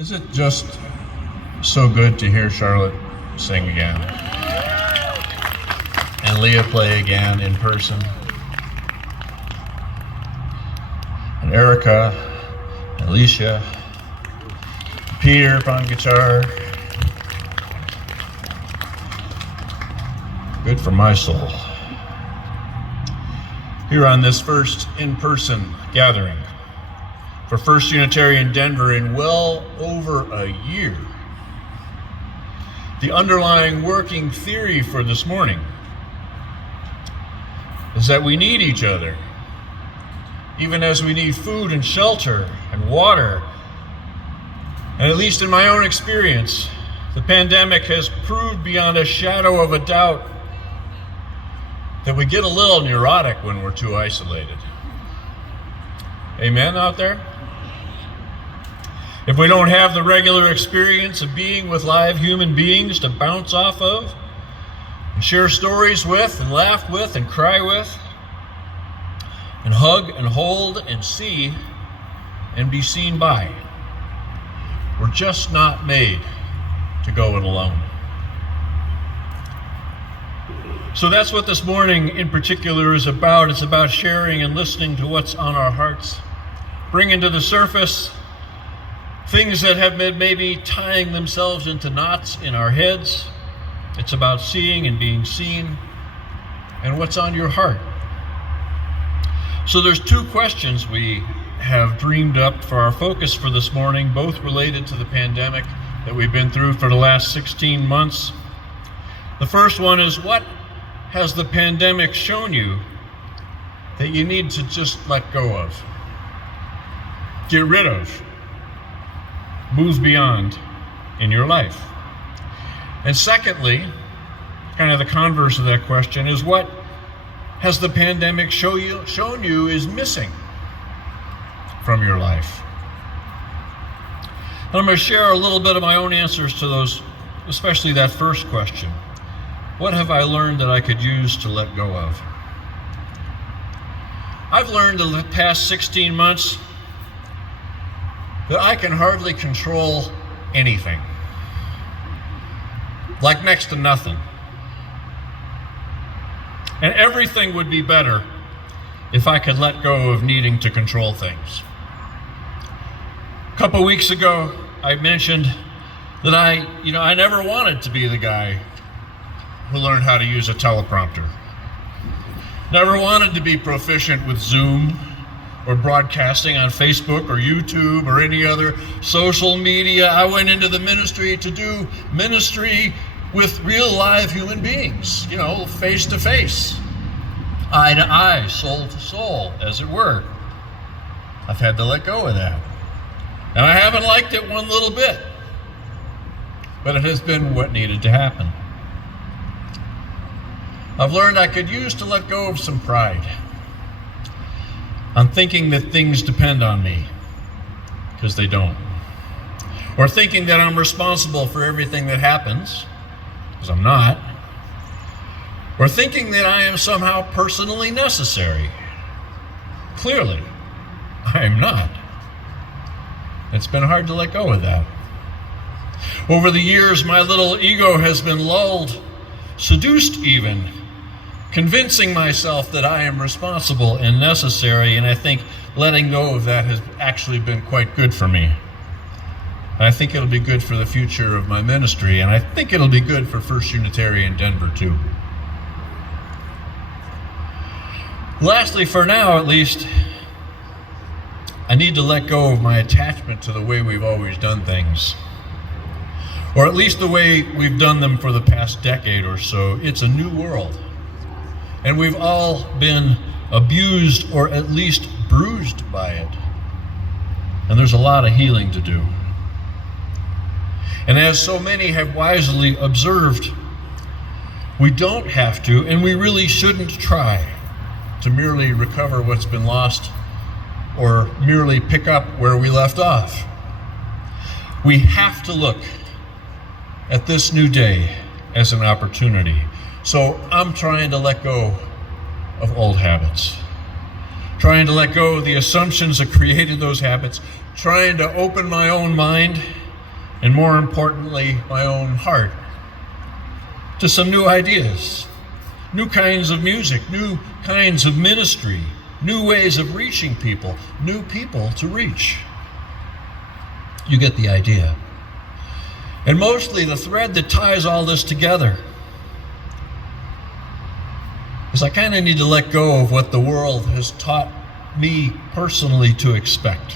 Is it just so good to hear Charlotte sing again? And Leah play again in person? And Erica, and Alicia, Peter upon guitar. Good for my soul. Here on this first in-person gathering for First Unitarian Denver in well over a year. The underlying working theory for this morning is that we need each other, even as we need food and shelter and water. And at least in my own experience, the pandemic has proved beyond a shadow of a doubt that we get a little neurotic when we're too isolated. Amen out there? If we don't have the regular experience of being with live human beings to bounce off of, and share stories with, and laugh with, and cry with, and hug and hold and see and be seen by, we're just not made to go it alone. So that's what this morning in particular is about. It's about sharing and listening to what's on our hearts, bringing to the surface things that have been maybe tying themselves into knots in our heads. It's about seeing and being seen and what's on your heart. So there's two questions we have dreamed up for our focus for this morning, both related to the pandemic that we've been through for the last 16 months. The first one is, what has the pandemic shown you that you need to just let go of, get rid of, move beyond in your life? And secondly, kind of the converse of that question, is what has the pandemic shown you is missing from your life? And I'm going to share a little bit of my own answers to those, especially that first question. What have I learned that I could use to let go of? I've learned in the past 16 months that I can hardly control anything. Like next to nothing. And everything would be better if I could let go of needing to control things. A couple weeks ago, I mentioned that I never wanted to be the guy who learned how to use a teleprompter. Never wanted to be proficient with Zoom or broadcasting on Facebook or YouTube or any other social media. I went into the ministry to do ministry with real live human beings, face to face, eye to eye, soul to soul, as it were. I've had to let go of that. And I haven't liked it one little bit, but it has been what needed to happen. I've learned I could use to let go of some pride on thinking that things depend on me, because they don't. Or thinking that I'm responsible for everything that happens, because I'm not. Or thinking that I am somehow personally necessary. Clearly, I am not. It's been hard to let go of that. Over the years, my little ego has been lulled, seduced even, convincing myself that I am responsible and necessary, and I think letting go of that has actually been quite good for me. I think it'll be good for the future of my ministry, and I think it'll be good for First Unitarian Denver too. Lastly, for now at least, I need to let go of my attachment to the way we've always done things, or at least the way we've done them for the past decade or so. It's a new world. And we've all been abused or at least bruised by it. And there's a lot of healing to do. And as so many have wisely observed, we don't have to, and we really shouldn't try to merely recover what's been lost or merely pick up where we left off. We have to look at this new day as an opportunity. So I'm trying to let go of old habits, trying to let go of the assumptions that created those habits, trying to open my own mind and more importantly, my own heart to some new ideas, new kinds of music, new kinds of ministry, new ways of reaching people, new people to reach. You get the idea. And mostly the thread that ties all this together is I kind of need to let go of what the world has taught me personally to expect.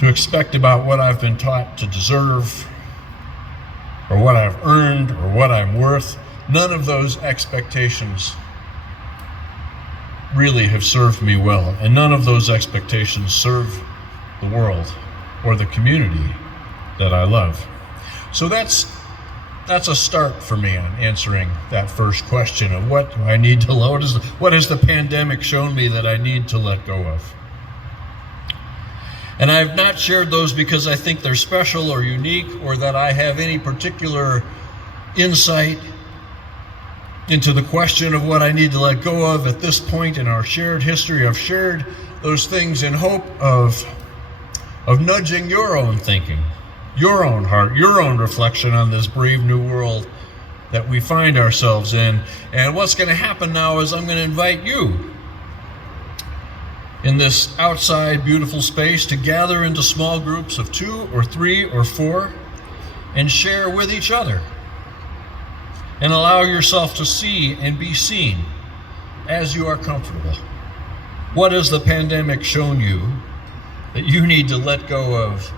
To expect about what I've been taught to deserve, or what I've earned, or what I'm worth. None of those expectations really have served me well, and none of those expectations serve the world or the community that I love. So that's a start for me on answering that first question of what do I need to what has the pandemic shown me that I need to let go of? And I've not shared those because I think they're special or unique, or that I have any particular insight into the question of what I need to let go of at this point in our shared history. I've shared those things in hope of nudging your own thinking, your own heart, your own reflection on this brave new world that we find ourselves in. And what's going to happen now is I'm going to invite you in this outside beautiful space to gather into small groups of 2 or 3 or 4 and share with each other and allow yourself to see and be seen as you are comfortable. What has the pandemic shown you that you need to let go of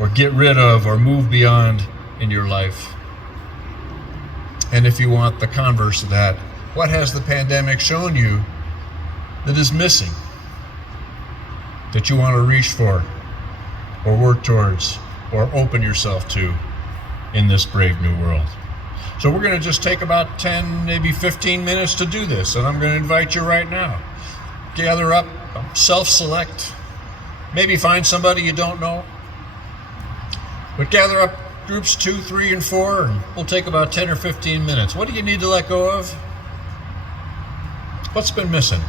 or get rid of or move beyond in your life? And if you want the converse of that, what has the pandemic shown you that is missing, that you want to reach for or work towards or open yourself to in this brave new world? So we're going to just take about 10, maybe 15 minutes to do this, and I'm going to invite you right now. Gather up, self-select, maybe find somebody you don't know, but gather up groups 2, 3, and 4, and we'll take about 10 or 15 minutes. What do you need to let go of? What's been missing?